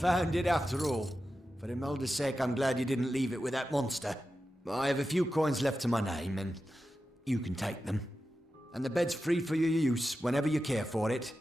found it after all. For Imelda's sake, I'm glad you didn't leave it with that monster. I have a few coins left to my name, and you can take them. And the bed's free for your use whenever you care for it.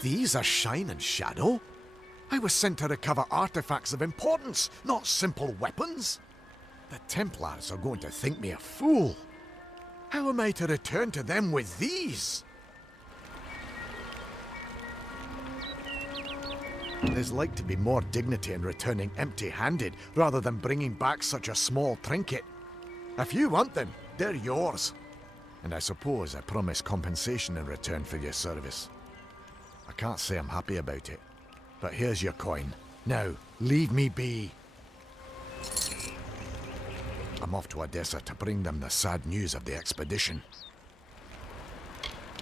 These are Shine and Shadow? I was sent to recover artifacts of importance, not simple weapons. The Templars are going to think me a fool. How am I to return to them with these? There's like to be more dignity in returning empty-handed rather than bringing back such a small trinket. If you want them, they're yours. And I suppose I promise compensation in return for your service. I can't say I'm happy about it, but here's your coin. Now, leave me be. I'm off to Odessa to bring them the sad news of the expedition.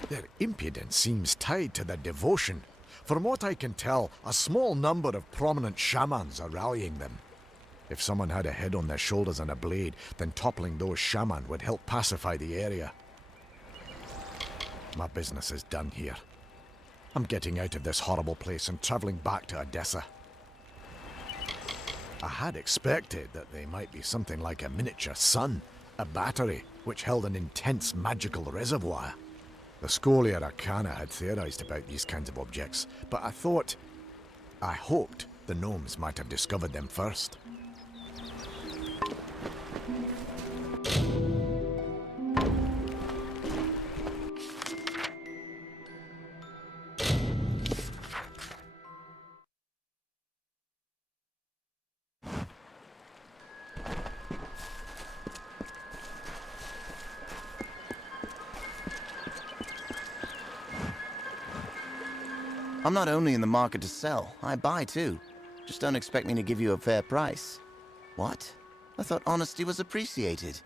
Their impudence seems tied to their devotion. From what I can tell, a small number of prominent shamans are rallying them. If someone had a head on their shoulders and a blade, then toppling those shaman would help pacify the area. My business is done here. I'm getting out of this horrible place and travelling back to Odessa. I had expected that they might be something like a miniature sun, a battery which held an intense magical reservoir. The Scholia Arcana had theorized about these kinds of objects, but I hoped the gnomes might have discovered them first. I'm not only in the market to sell, I buy too. Just don't expect me to give you a fair price. What? I thought honesty was appreciated.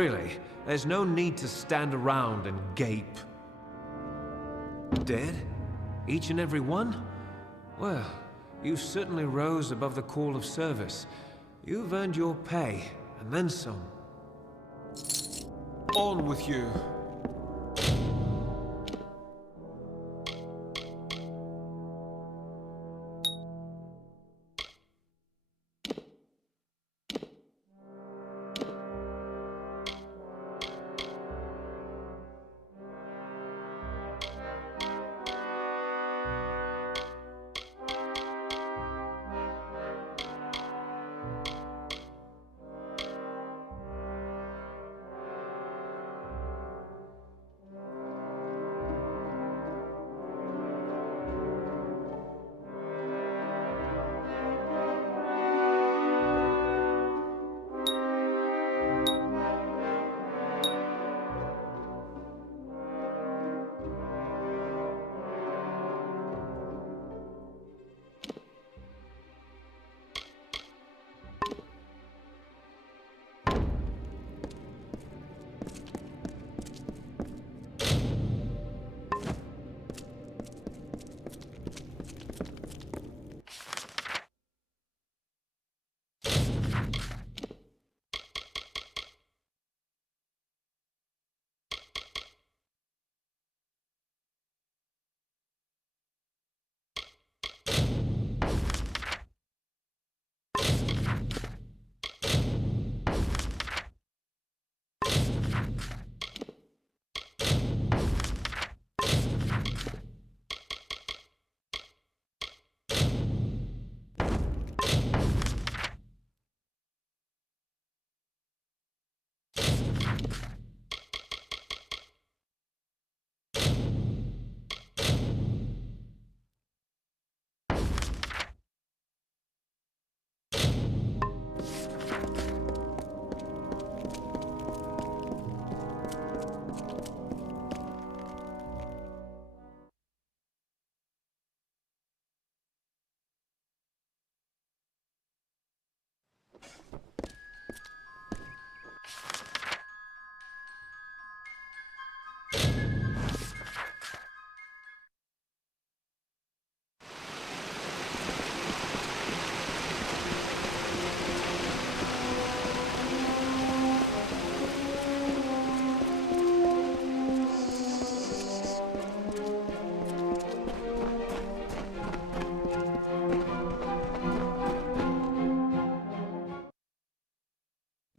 Really, there's no need to stand around and gape. Dead? Each and every one? Well, you certainly rose above the call of service. You've earned your pay, and then some. On with you!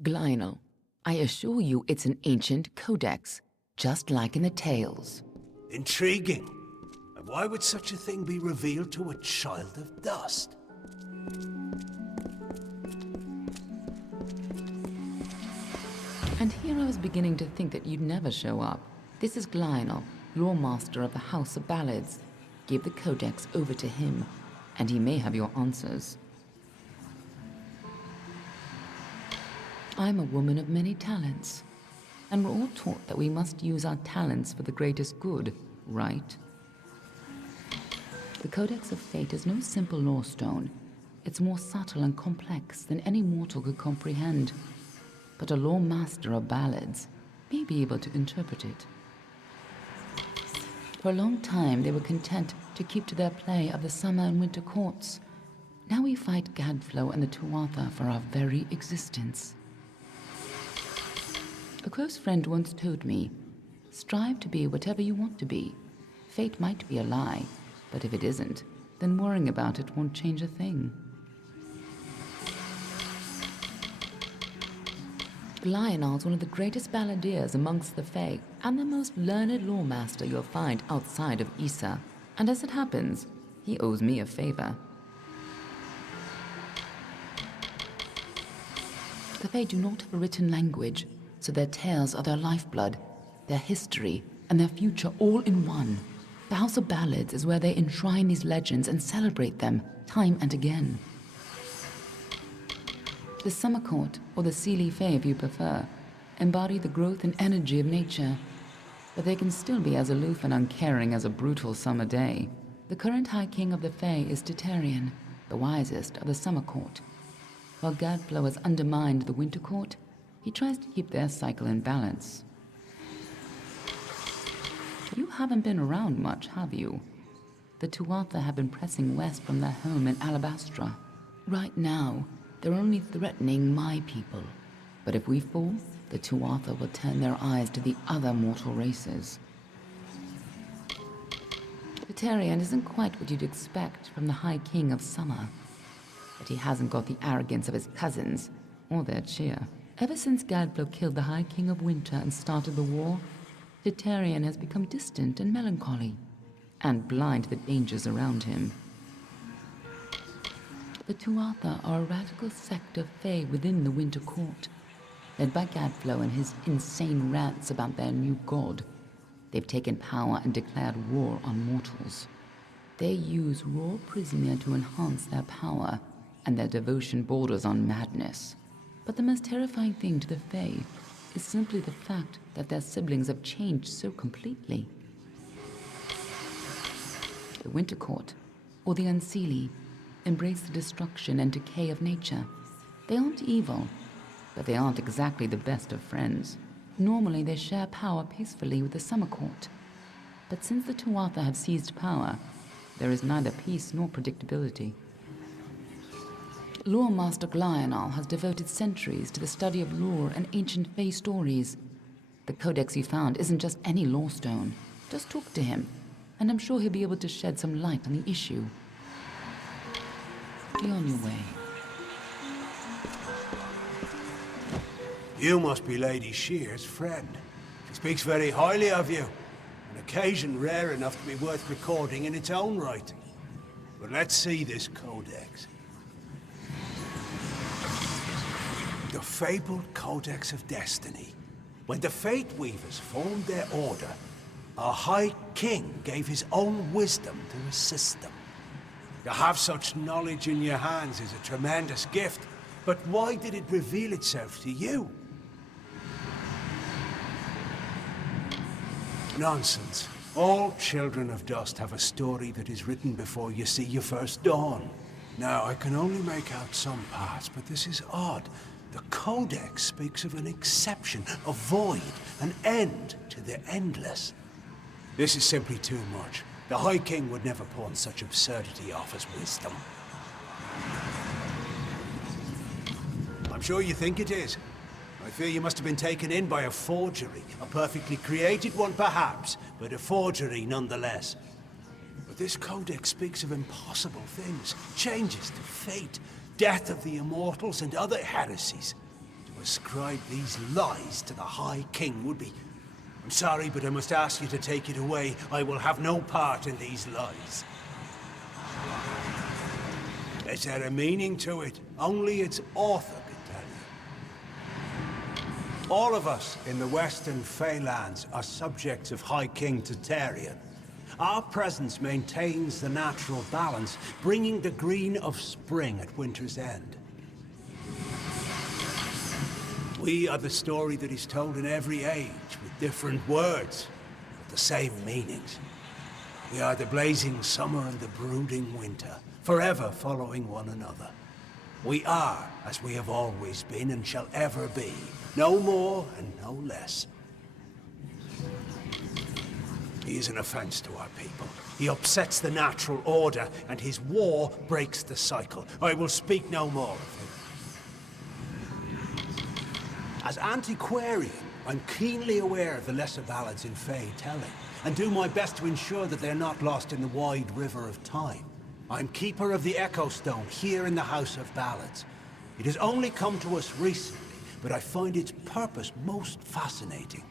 Glynal, I assure you it's an ancient codex, just like in the tales. Intriguing. And why would such a thing be revealed to a child of dust? And here I was beginning to think that you'd never show up. This is Glynal, lawmaster of the House of Ballads. Give the codex over to him, and he may have your answers. I'm a woman of many talents, and we're all taught that we must use our talents for the greatest good, right? The Codex of Fate is no simple law stone. It's more subtle and complex than any mortal could comprehend. But a law master of ballads may be able to interpret it. For a long time, they were content to keep to their play of the summer and winter courts. Now we fight Gadflow and the Tuatha for our very existence. A close friend once told me, strive to be whatever you want to be. Fate might be a lie, but if it isn't, then worrying about it won't change a thing. Lionel's one of the greatest balladeers amongst the Fae, and the most learned lawmaster you'll find outside of Issa. And as it happens, he owes me a favor. The Fae do not have a written language, so their tales are their lifeblood, their history, and their future all in one. The House of Ballads is where they enshrine these legends and celebrate them time and again. The Summer Court, or the Seelie Fae if you prefer, embody the growth and energy of nature, but they can still be as aloof and uncaring as a brutal summer day. The current High King of the Fae is Titarian, the wisest of the Summer Court. While Gadflow has undermined the Winter Court, he tries to keep their cycle in balance. You haven't been around much, have you? The Tuatha have been pressing west from their home in Alabastra. Right now, they're only threatening my people. But if we fall, the Tuatha will turn their eyes to the other mortal races. Titarian isn't quite what you'd expect from the High King of Summer. But he hasn't got the arrogance of his cousins, or their cheer. Ever since Gadflow killed the High King of Winter and started the war, Titarian has become distant and melancholy, and blind to the dangers around him. The Tuatha are a radical sect of Fae within the Winter Court, led by Gadflow and his insane rants about their new god. They've taken power and declared war on mortals. They use raw prisoner to enhance their power, and their devotion borders on madness. But the most terrifying thing to the Fae is simply the fact that their siblings have changed so completely. The Winter Court, or the Unseelie, embrace the destruction and decay of nature. They aren't evil, but they aren't exactly the best of friends. Normally they share power peacefully with the Summer Court. But since the Tuatha have seized power, there is neither peace nor predictability. Lore Master Glynal has devoted centuries to the study of lore and ancient Fae stories. The codex he found isn't just any lore stone. Just talk to him, and I'm sure he'll be able to shed some light on the issue. Be on your way. You must be Lady Shear's friend. She speaks very highly of you. An occasion rare enough to be worth recording in its own right. But let's see this codex. The fabled Codex of Destiny. When the Fate Weavers formed their order, our High King gave his own wisdom to assist them. To have such knowledge in your hands is a tremendous gift, but why did it reveal itself to you? Nonsense. All children of dust have a story that is written before you see your first dawn. Now, I can only make out some parts, but this is odd. The Codex speaks of an exception, a void, an end to the endless. This is simply too much. The High King would never pawn such absurdity off as wisdom. I'm sure you think it is. I fear you must have been taken in by a forgery. A perfectly created one, perhaps, but a forgery nonetheless. But this codex speaks of impossible things, changes to fate, death of the immortals, and other heresies. To ascribe these lies to the High King would be... I'm sorry, but I must ask you to take it away. I will have no part in these lies. Is there a meaning to it? Only its author can tell you. All of us in the Western Feylands are subjects of High King Tatarian. Our presence maintains the natural balance, bringing the green of spring at winter's end. We are the story that is told in every age, with different words, but the same meanings. We are the blazing summer and the brooding winter, forever following one another. We are as we have always been and shall ever be, no more and no less. He is an offense to our people. He upsets the natural order, and his war breaks the cycle. I will speak no more of him. As antiquarian, I'm keenly aware of the lesser ballads in Fey telling, and do my best to ensure that they're not lost in the wide river of time. I'm keeper of the Echo Stone here in the House of Ballads. It has only come to us recently, but I find its purpose most fascinating.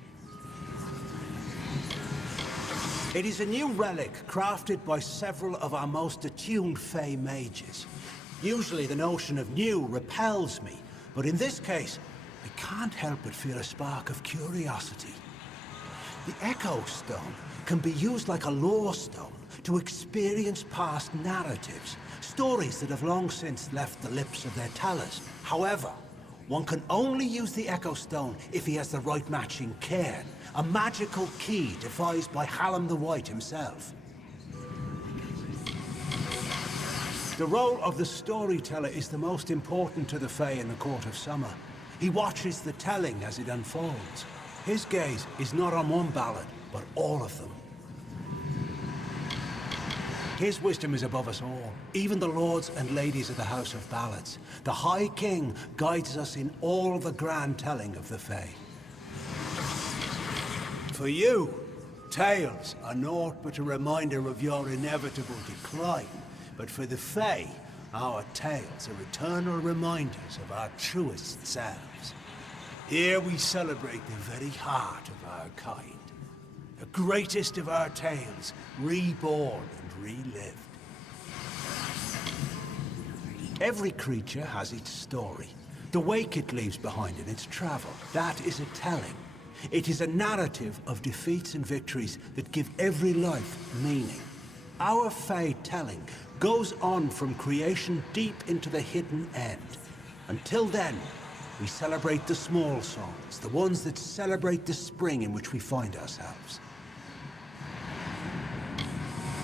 It is a new relic crafted by several of our most attuned Fey mages. Usually the notion of new repels me, but in this case, I can't help but feel a spark of curiosity. The Echo Stone can be used like a lore stone to experience past narratives, stories that have long since left the lips of their tellers. However, one can only use the Echo Stone if he has the right matching cairn, a magical key devised by Hallam the White himself. The role of the storyteller is the most important to the Fae in the Court of Summer. He watches the telling as it unfolds. His gaze is not on one ballad, but all of them. His wisdom is above us all, even the lords and ladies of the House of Ballads. The High King guides us in all the grand telling of the Fae. For you, tales are naught but a reminder of your inevitable decline. But for the Fae, our tales are eternal reminders of our truest selves. Here we celebrate the very heart of our kind. The greatest of our tales, reborn and relived. Every creature has its story. The wake it leaves behind in its travel, that is a telling. It is a narrative of defeats and victories that give every life meaning. Our Fae telling goes on from creation deep into the hidden end. Until then, we celebrate the small songs, the ones that celebrate the spring in which we find ourselves.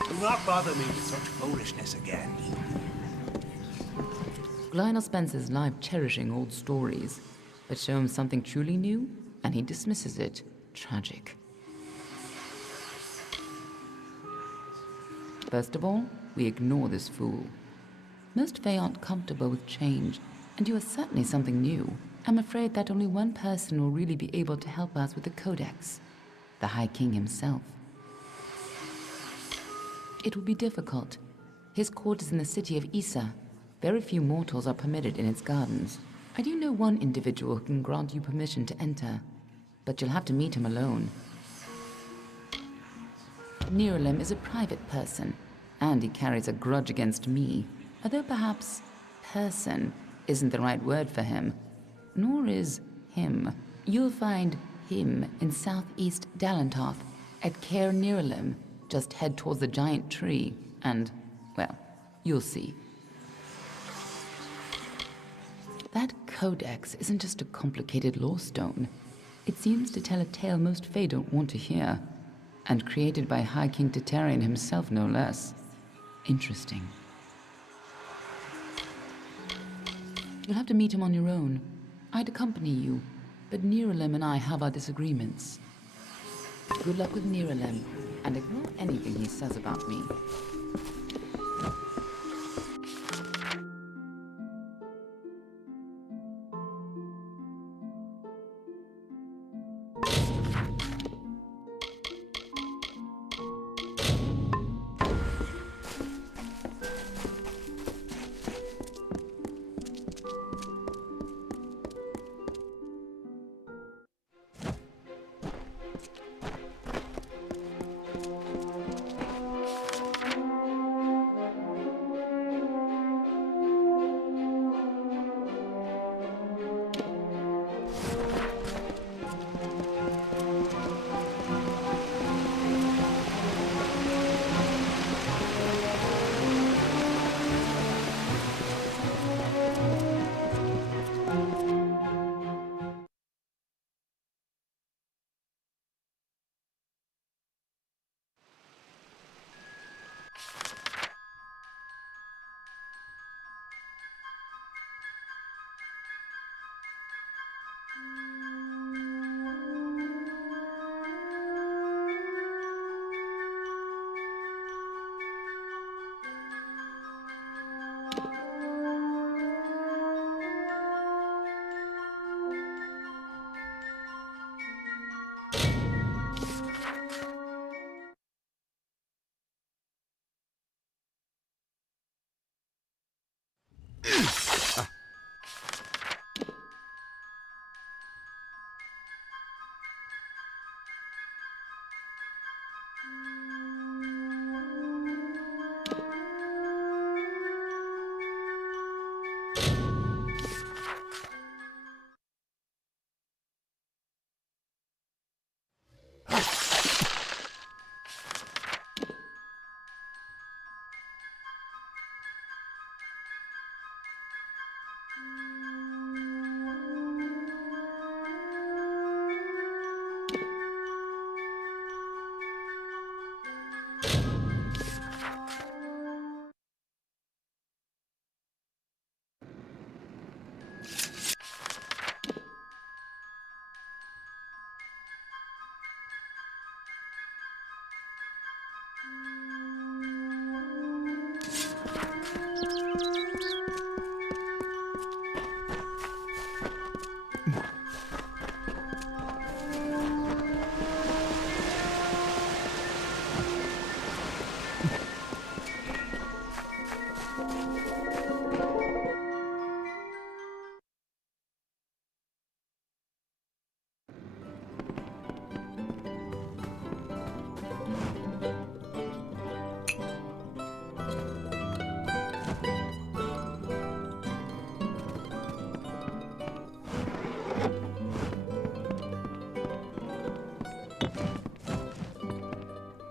Do not bother me with such foolishness again. Lionel spends his life cherishing old stories, but show him something truly new, and he dismisses it. Tragic. First of all, we ignore this fool. Most Fae aren't comfortable with change, and you are certainly something new. I'm afraid that only one person will really be able to help us with the codex, the High King himself. It will be difficult. His court is in the city of Issa. Very few mortals are permitted in its gardens. I do know one individual who can grant you permission to enter, but you'll have to meet him alone. Niralim is a private person, and he carries a grudge against me, although perhaps person isn't the right word for him, nor is him. You'll find him in southeast Dalantoth at Caer Niralim. Just head towards the giant tree, and, well, you'll see. That codex isn't just a complicated lore stone. It seems to tell a tale most Fae don't want to hear, and created by High King Tatarian himself, no less. Interesting. You'll have to meet him on your own. I'd accompany you, but Niralim and I have our disagreements. Good luck with Niralim, and ignore anything he says about me.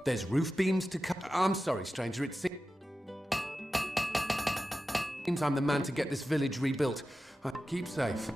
There's roof beams to cut. I'm sorry, stranger. It seems I'm the man to get this village rebuilt. Keep safe.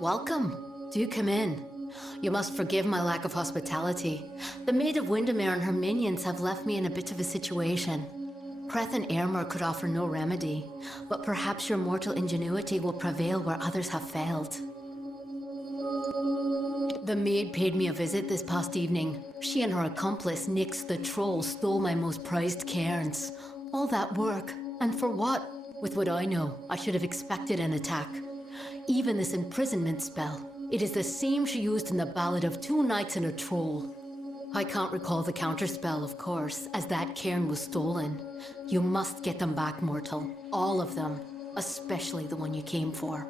Welcome. Do come in. You must forgive my lack of hospitality. The Maid of Windermere and her minions have left me in a bit of a situation. Creth and Airmer could offer no remedy, but perhaps your mortal ingenuity will prevail where others have failed. The maid paid me a visit this past evening. She and her accomplice, Nyx the Troll, stole my most prized cairns. All that work, and for what? With what I know, I should have expected an attack. Even this imprisonment spell, it is the same she used in the Ballad of Two Knights and a Troll. I can't recall the counterspell, of course, as that cairn was stolen. You must get them back, mortal. All of them. Especially the one you came for.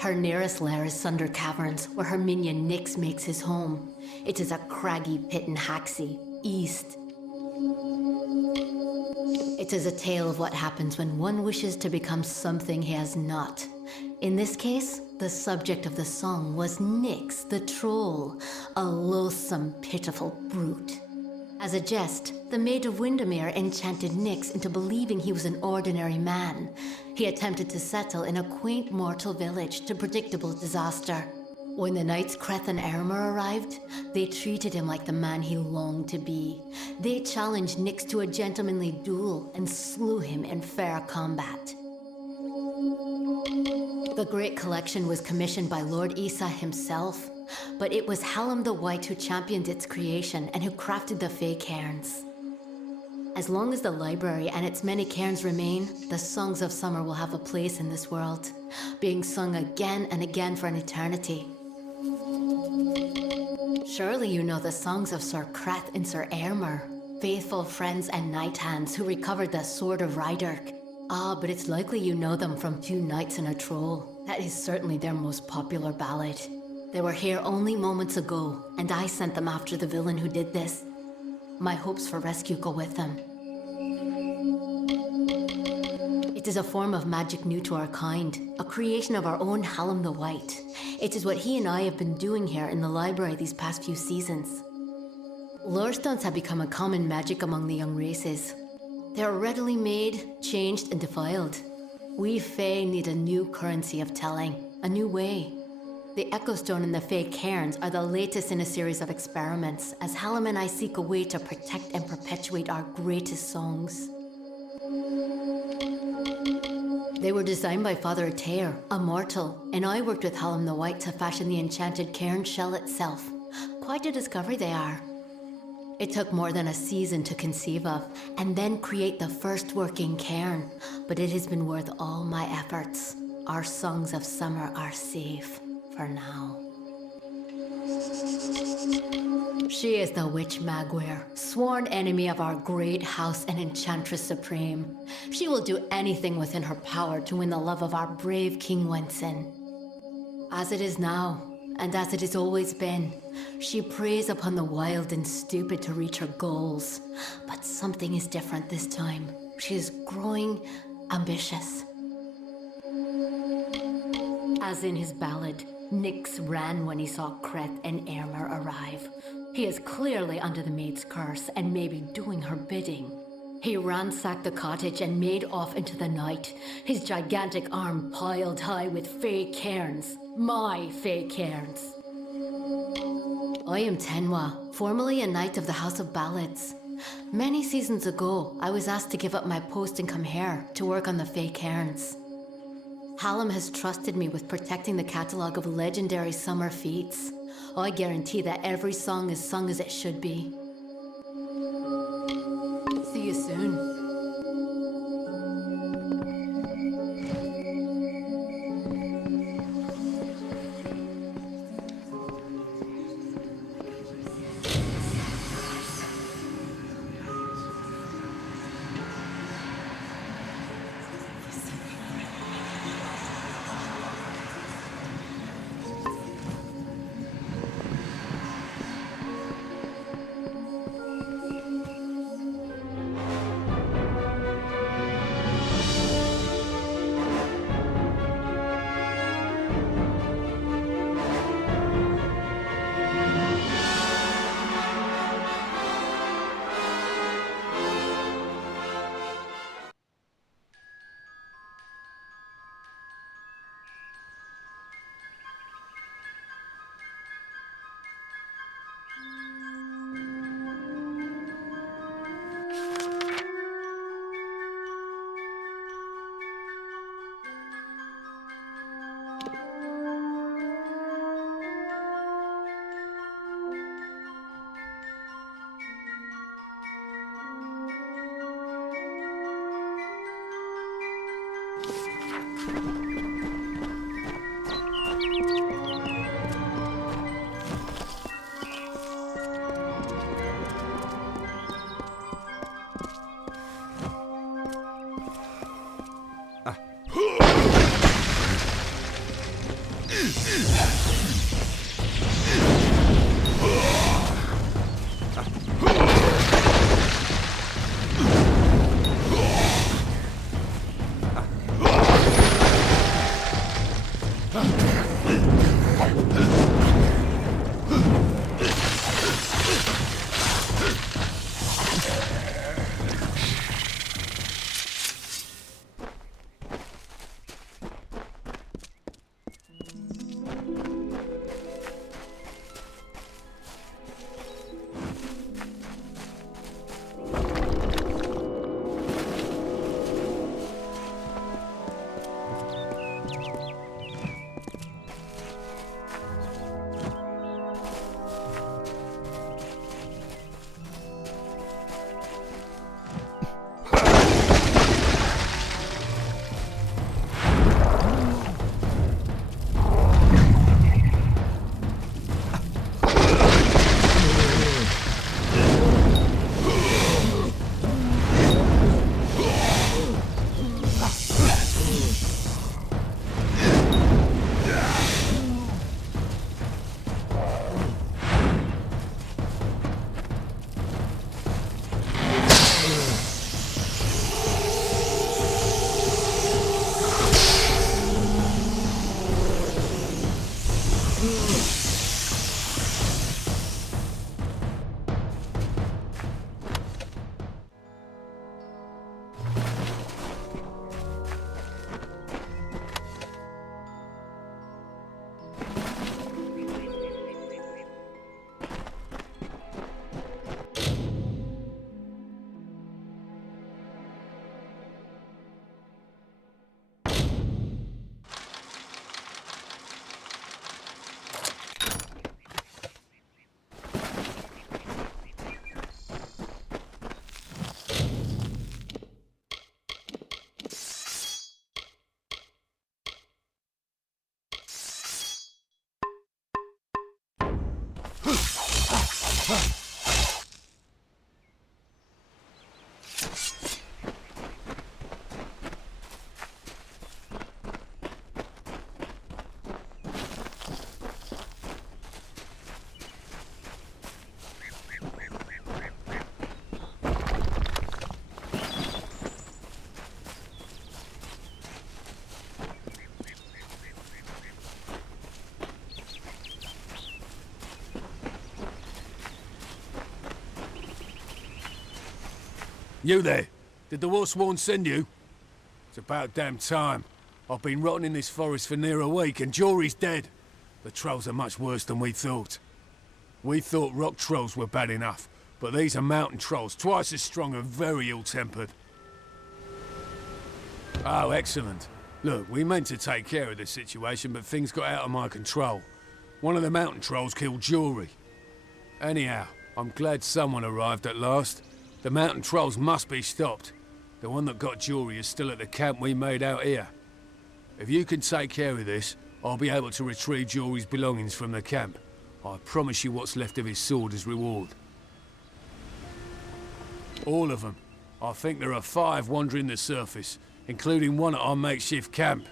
Her nearest lair is Sunder Caverns, where her minion Nyx makes his home. It is a craggy pit in Haxie, east. It is a tale of what happens when one wishes to become something he has not. In this case, the subject of the song was Nyx the troll, a loathsome, pitiful brute. As a jest, the Maid of Windermere enchanted Nyx into believing he was an ordinary man. He attempted to settle in a quaint mortal village to predictable disaster. When the knights Kreth and Ermer arrived, they treated him like the man he longed to be. They challenged Nyx to a gentlemanly duel and slew him in fair combat. The Great Collection was commissioned by Lord Isa himself, but it was Hallam the White who championed its creation and who crafted the Fey Cairns. As long as the library and its many cairns remain, the songs of summer will have a place in this world, being sung again and again for an eternity. Surely you know the songs of Sir Kreth and Sir Ermer, faithful friends and knight hands who recovered the Sword of Ryderk. Ah, but it's likely you know them from Two Knights and a Troll. That is certainly their most popular ballad. They were here only moments ago, and I sent them after the villain who did this. My hopes for rescue go with them. It is a form of magic new to our kind, a creation of our own Hallam the White. It is what he and I have been doing here in the library these past few seasons. Lore stones have become a common magic among the young races. They are readily made, changed, and defiled. We Fae need a new currency of telling, a new way. The Echo Stone and the Fey Cairns are the latest in a series of experiments, as Hallam and I seek a way to protect and perpetuate our greatest songs. They were designed by Father Atair, a mortal, and I worked with Hallam the White to fashion the enchanted cairn shell itself. Quite a discovery they are. It took more than a season to conceive of, and then create the first working cairn, but it has been worth all my efforts. Our songs of summer are safe, for now. She is the Witch Magware, sworn enemy of our great house and Enchantress Supreme. She will do anything within her power to win the love of our brave King Wensin. As it is now, and as it has always been, she preys upon the wild and stupid to reach her goals. But something is different this time. She is growing ambitious. As in his ballad, Nyx ran when he saw Kreth and Ermer arrive. He is clearly under the maid's curse and may be doing her bidding. He ransacked the cottage and made off into the night, his gigantic arm piled high with Fey Cairns. My Fey Cairns. I am Tenwa, formerly a knight of the House of Ballads. Many seasons ago, I was asked to give up my post and come here to work on the Fey Cairns. Hallam has trusted me with protecting the catalogue of legendary summer feats. I guarantee that every song is sung as it should be. See you soon. You there? Did the Wolfsworn send you? It's about damn time. I've been rotting in this forest for near a week, and Jory's dead. The trolls are much worse than we thought. We thought rock trolls were bad enough, but these are mountain trolls, twice as strong and very ill-tempered. Oh, excellent. Look, we meant to take care of this situation, but things got out of my control. One of the mountain trolls killed Jory. Anyhow, I'm glad someone arrived at last. The mountain trolls must be stopped. The one that got Jory is still at the camp we made out here. If you can take care of this, I'll be able to retrieve Jory's belongings from the camp. I promise you what's left of his sword as reward. All of them. I think there are 5 wandering the surface, including one at our makeshift camp.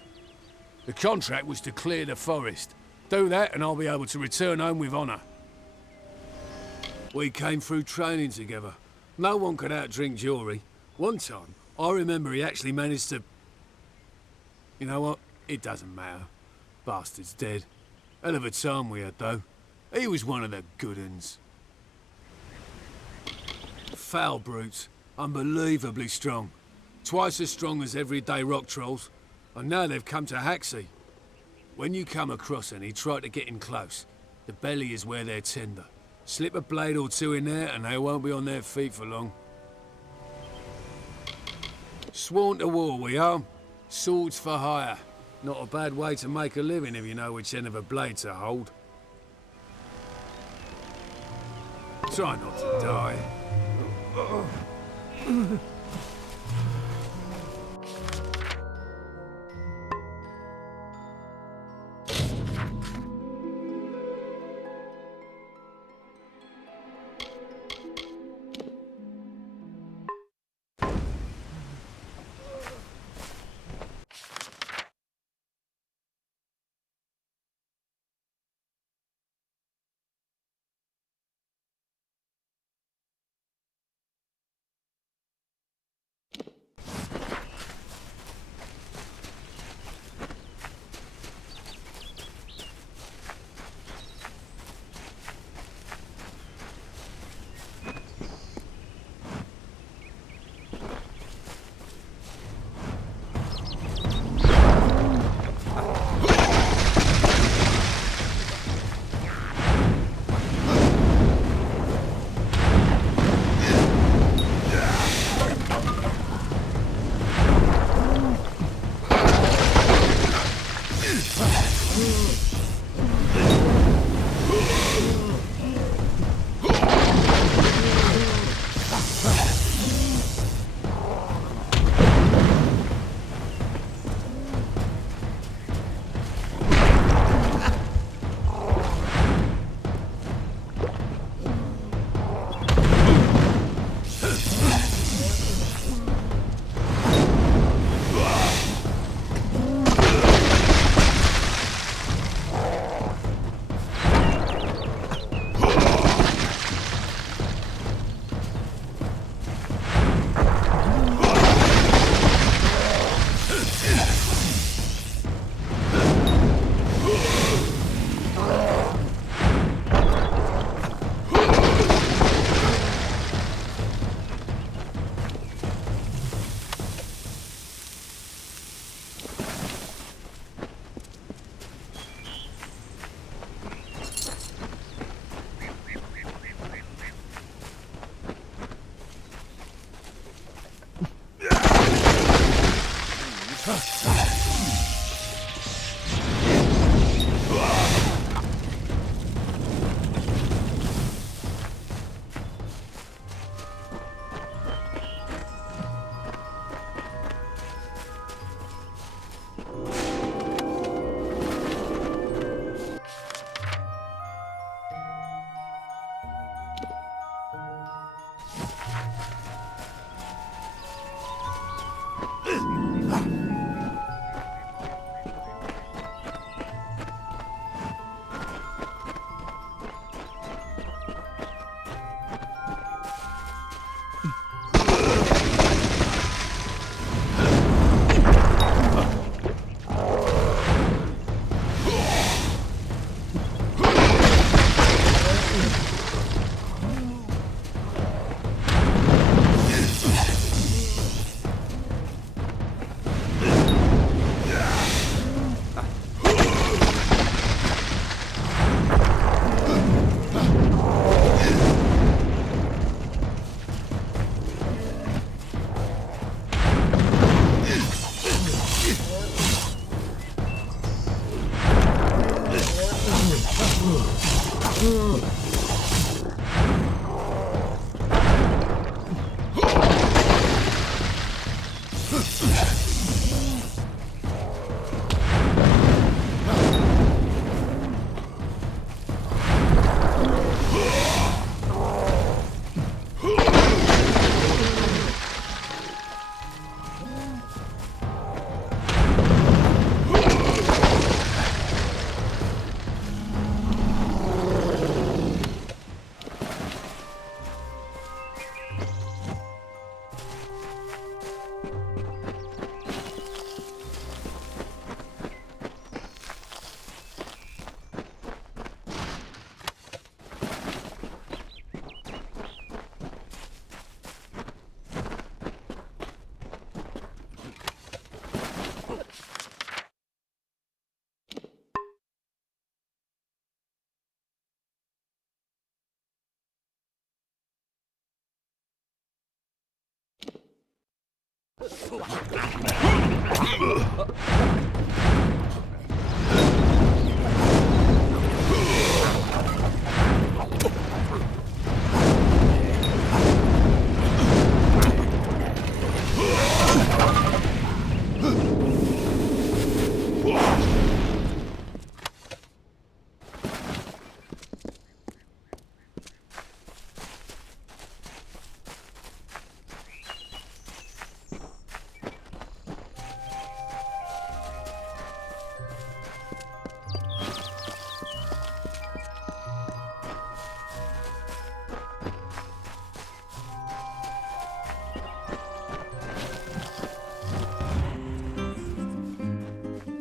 The contract was to clear the forest. Do that and I'll be able to return home with honour. We came through training together. No one could outdrink Jory. One time, I remember he actually managed to... You know what? It doesn't matter. Bastard's dead. Hell of a time we had, though. He was one of the good uns. Foul brutes. Unbelievably strong. Twice as strong as everyday rock trolls. And now they've come to Haxie. When you come across any, try to get in close. The belly is where they're tender. Slip a blade or 2 in there and they won't be on their feet for long. Sworn to war we are. Swords for hire. Not a bad way to make a living if you know which end of a blade to hold. Try not to die.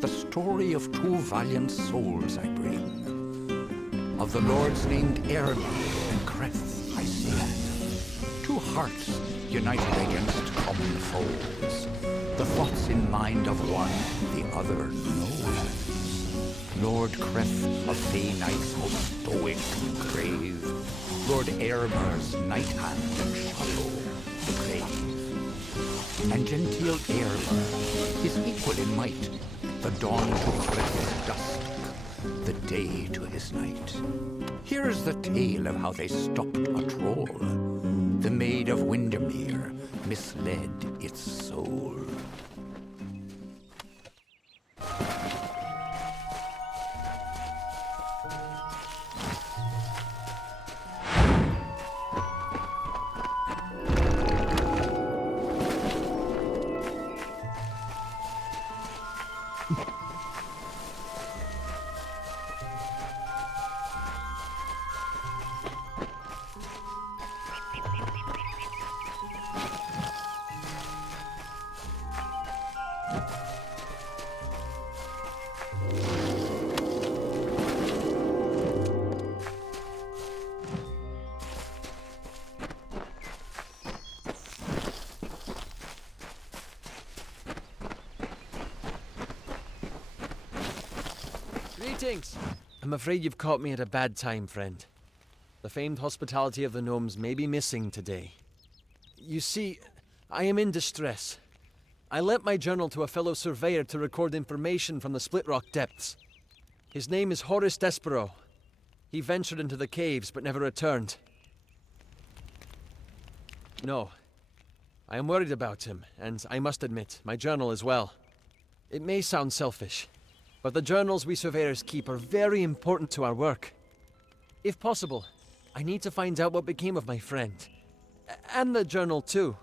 The story of two valiant souls I bring. Of the lords named Airma and Creth I sing. Two hearts united against common foes. The thoughts in mind of one, the other knows. Lord Creth of Fey Knight's most stoic and grave. Lord Airma's night hand and shadow, grave. And genteel Airma, his equal in might, the dawn to Creth's dusk, the day to his night. Here's the tale of how they stopped a troll. The Maid of Windermere misled its soul. Greetings! I'm afraid you've caught me at a bad time, friend. The famed hospitality of the gnomes may be missing today. You see, I am in distress. I lent my journal to a fellow surveyor to record information from the Split Rock depths. His name is Horace Despero. He ventured into the caves but never returned. No. I am worried about him, and I must admit, my journal as well. It may sound selfish, but the journals we surveyors keep are very important to our work. If possible, I need to find out what became of my friend. And the journal too.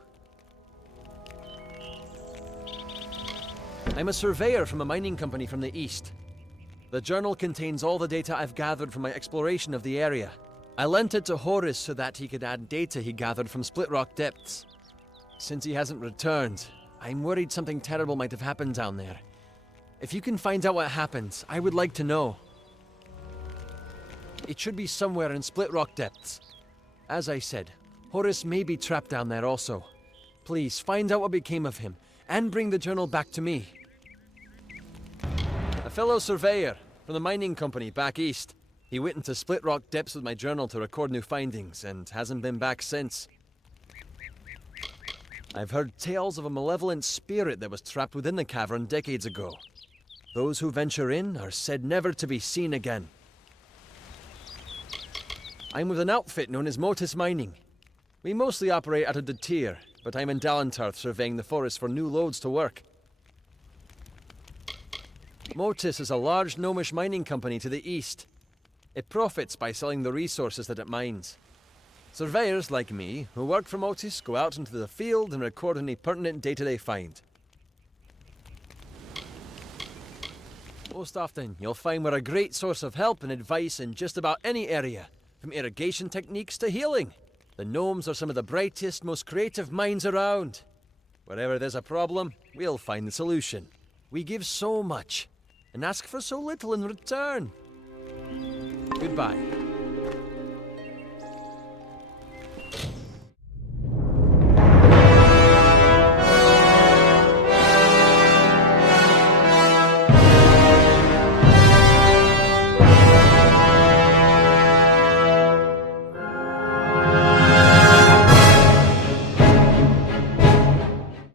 I'm a surveyor from a mining company from the east. The journal contains all the data I've gathered from my exploration of the area. I lent it to Horace so that he could add data he gathered from Split Rock depths. Since he hasn't returned, I'm worried something terrible might have happened down there. If you can find out what happened, I would like to know. It should be somewhere in Split Rock depths. As I said, Horace may be trapped down there also. Please, find out what became of him, and bring the journal back to me. A fellow surveyor from the mining company back east. He went into Split Rock depths with my journal to record new findings, and hasn't been back since. I've heard tales of a malevolent spirit that was trapped within the cavern decades ago. Those who venture in are said never to be seen again. I'm with an outfit known as Motus Mining. We mostly operate out of Detir, but I'm in Dalentarth surveying the forest for new loads to work. Motus is a large gnomish mining company to the east. It profits by selling the resources that it mines. Surveyors like me, who work for Motus, go out into the field and record any pertinent data they find. Most often, you'll find we're a great source of help and advice in just about any area, from irrigation techniques to healing. The gnomes are some of the brightest, most creative minds around. Wherever there's a problem, we'll find the solution. We give so much, and ask for so little in return. Goodbye.